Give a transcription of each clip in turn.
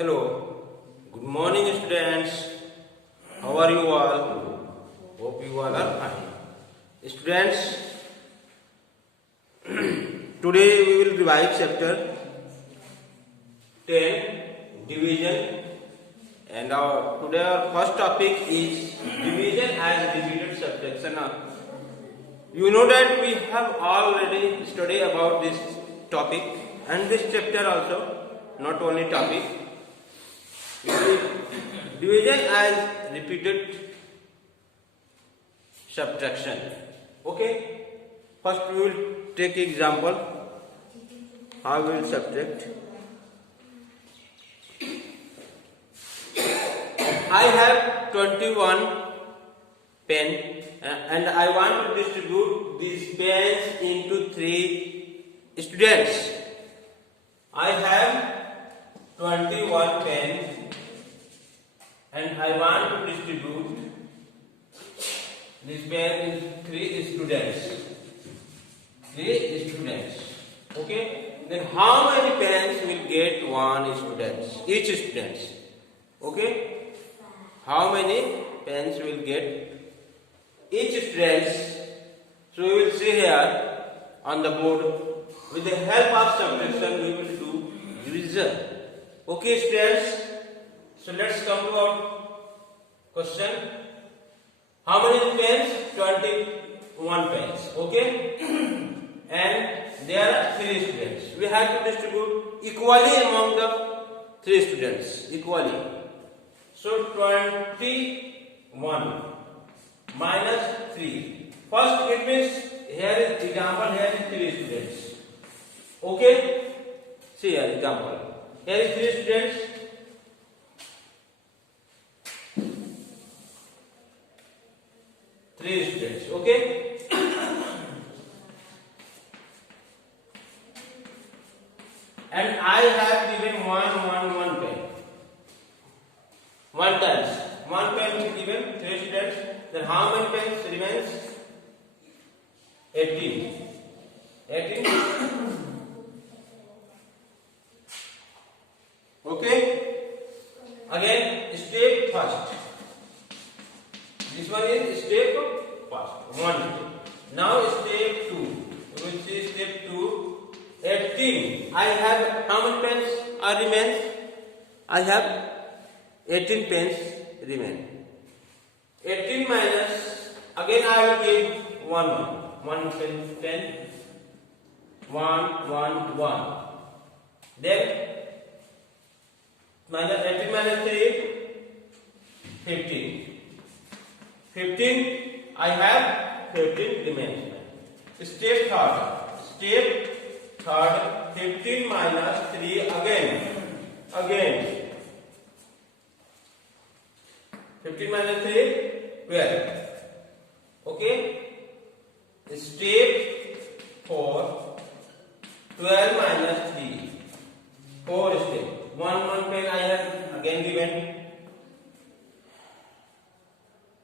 Hello, good morning students. How are you all? Hope you all are fine. Students, today we will revise chapter 10, division, and today our first topic is division as repeated subtraction. You know that we have already studied about this topic and this chapter also, not only topic. Division as repeated subtraction. Okay, first we will take example how we will subtract. I have 21 pen and I want to distribute these pens into 3 students. I have 21 pens and I want to distribute this pen in 3 students. 3 students. Okay. Then how many pens will get one student? Each student. Okay. How many pens will get each student? So we will see here on the board. With the help of subtraction, we will do division. Okay, students. So let's come to our question. How many pens? 21 pens. Okay? And there are 3 students. We have to distribute equally among the 3 students. Equally. So 21 minus 3. First it means here is example, here is 3 students. Okay? See here example. Here is 3 students. Okay? And I have given one pen. 1 times. 1 pen is given 3 students. Then how many pens remains? 18. 18. Okay? Again, step first. This one is step first. 1 step. Now step 2. We will see step 2. 18. I have how many pens are remains? I have 18 pens remain. 18 minus. Again I will give 1 pen. 1. Then minus 18 minus 3. 15. 15. I have 15 remains. Step third. 15 minus 3 again. 15 minus 3, 12. Okay. Step 4. 12 minus 3. 4 step. 1 pen I have again given.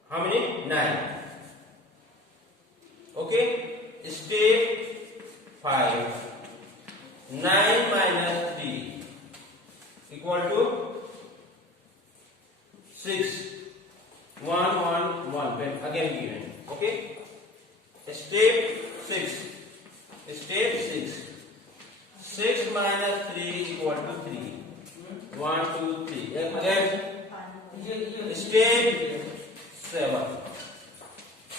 How many? 9. Okay. Step 5. 9 minus 3 equal to 6. 1 pen again given. Okay. Step 6. 6 minus 3 equal to 3. 1, 2, 3. Again. Step 7.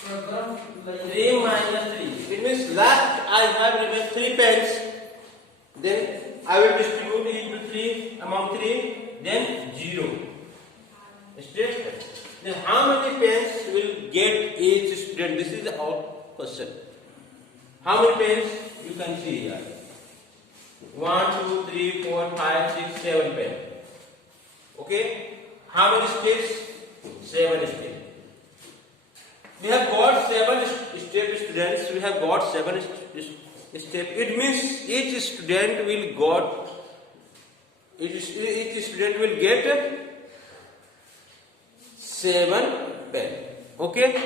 3 minus 3. It means last I have remained 3 pens. Then I will distribute into 3 among 3. Then 0. Step. Then how many pens will get each student? This is our question. How many pens? You can see here. 1, 2, 3, 4, 5, 6, 7 pens. Okay. How many steps? 7 steps. We have got 7 step students. We have got 7 steps. It means each student will get 7 pen. Okay.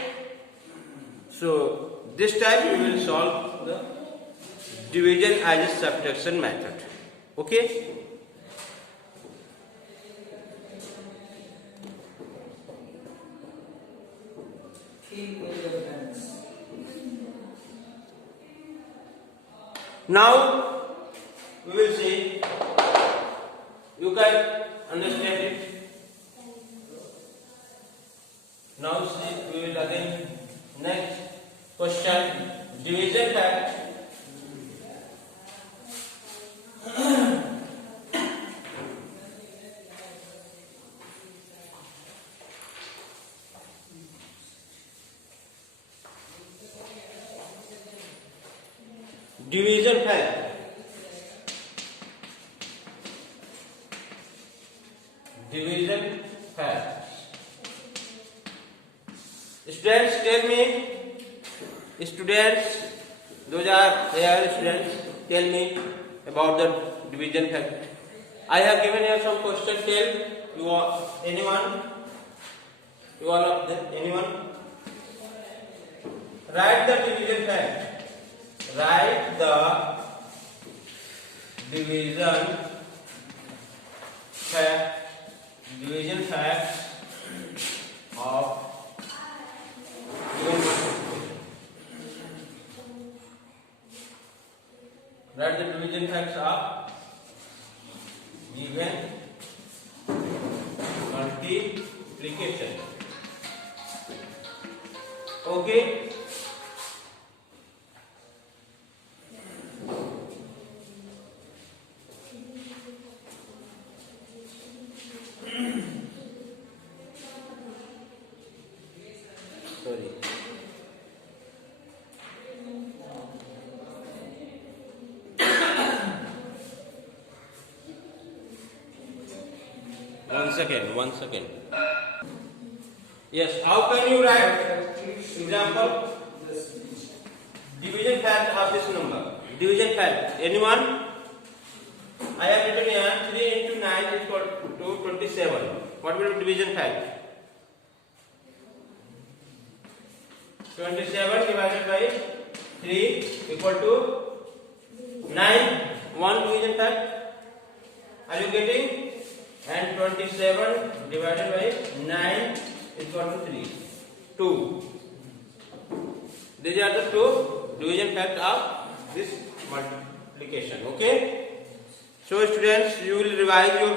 So this time we will solve the division as a subtraction method. Okay. Now we will see. You can understand it. Now see, we will again next question, division fact. Division fact. Division fact. Students, tell me. Students, those are students. Tell me about the division fact. I have given you some questions. Tell you anyone. You all of them. Anyone? Write the division fact. Write the division fact. Division facts of write the division facts of given multiplication. Okay. Sorry. One second. Yes, how can you write example? Division fact of this number. Division fact. Anyone? I have written here 3 into 9 is equal to 27. What will be division fact? 27 divided by 3 equal to 9. One division fact. Are you getting? And 27 divided by 9 is equal to 3. 2. These are the two division facts of this multiplication. Okay. So students, you will revise your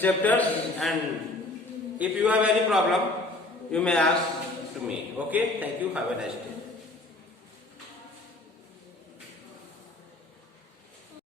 chapters, and if you have any problem, you may ask to me. Okay. Thank you. Have a nice day.